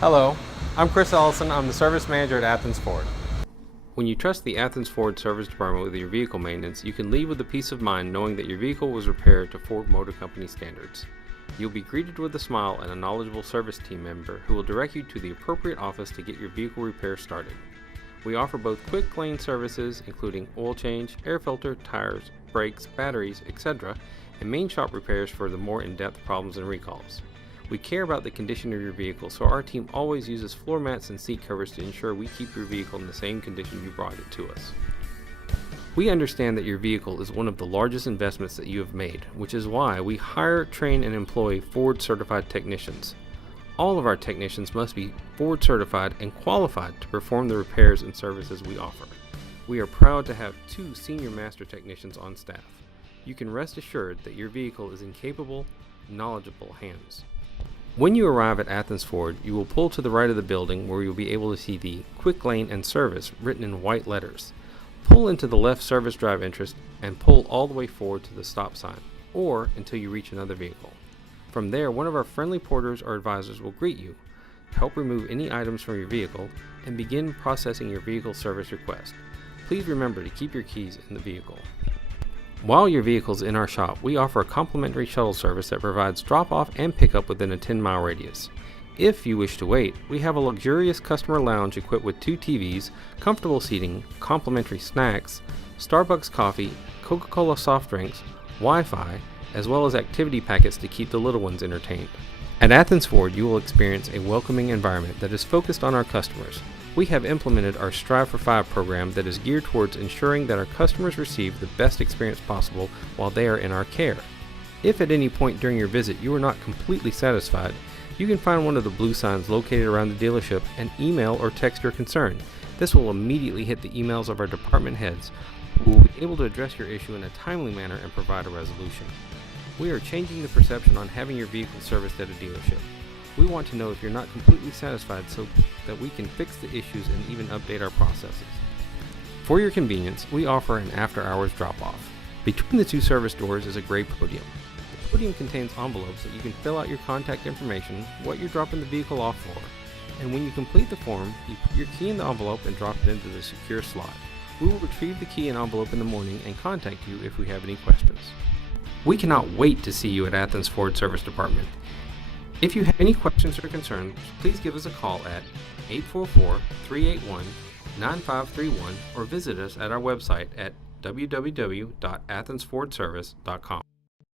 Hello, I'm Chris Ellison. I'm the service manager at Athens Ford. When you trust the Athens Ford Service Department with your vehicle maintenance, you can leave with the peace of mind knowing that your vehicle was repaired to Ford Motor Company standards. You'll be greeted with a smile and a knowledgeable service team member who will direct you to the appropriate office to get your vehicle repair started. We offer both quick lane services, including oil change, air filter, tires, brakes, batteries, etc., and main shop repairs for the more in-depth problems and recalls. We care about the condition of your vehicle, so our team always uses floor mats and seat covers to ensure we keep your vehicle in the same condition you brought it to us. We understand that your vehicle is one of the largest investments that you have made, which is why we hire, train, and employ Ford certified technicians. All of our technicians must be Ford certified and qualified to perform the repairs and services we offer. We are proud to have 2 senior master technicians on staff. You can rest assured that your vehicle is in capable, knowledgeable hands. When you arrive at Athens Ford, you will pull to the right of the building where you'll be able to see the Quick Lane and Service written in white letters. Pull into the left service drive entrance and pull all the way forward to the stop sign, or until you reach another vehicle. From there, one of our friendly porters or advisors will greet you, help remove any items from your vehicle, and begin processing your vehicle service request. Please remember to keep your keys in the vehicle. While your vehicle is in our shop, we offer a complimentary shuttle service that provides drop-off and pickup within a 10-mile radius. If you wish to wait, we have a luxurious customer lounge equipped with 2 TVs, comfortable seating, complimentary snacks, Starbucks coffee, Coca-Cola soft drinks, Wi-Fi, as well as activity packets to keep the little ones entertained. At Athens Ford, you will experience a welcoming environment that is focused on our customers. We have implemented our Strive for 5 program that is geared towards ensuring that our customers receive the best experience possible while they are in our care. If at any point during your visit you are not completely satisfied, you can find one of the blue signs located around the dealership and email or text your concern. This will immediately hit the emails of our department heads, who will be able to address your issue in a timely manner and provide a resolution. We are changing the perception on having your vehicle serviced at a dealership. We want to know if you're not completely satisfied so that we can fix the issues and even update our processes. For your convenience, we offer an after-hours drop-off. Between the 2 service doors is a gray podium. The podium contains envelopes that you can fill out your contact information, what you're dropping the vehicle off for, and when you complete the form, you put your key in the envelope and drop it into the secure slot. We will retrieve the key and envelope in the morning and contact you if we have any questions. We cannot wait to see you at Athens Ford Service Department. If you have any questions or concerns, please give us a call at 844-381-9531 or visit us at our website at www.athensfordservice.com.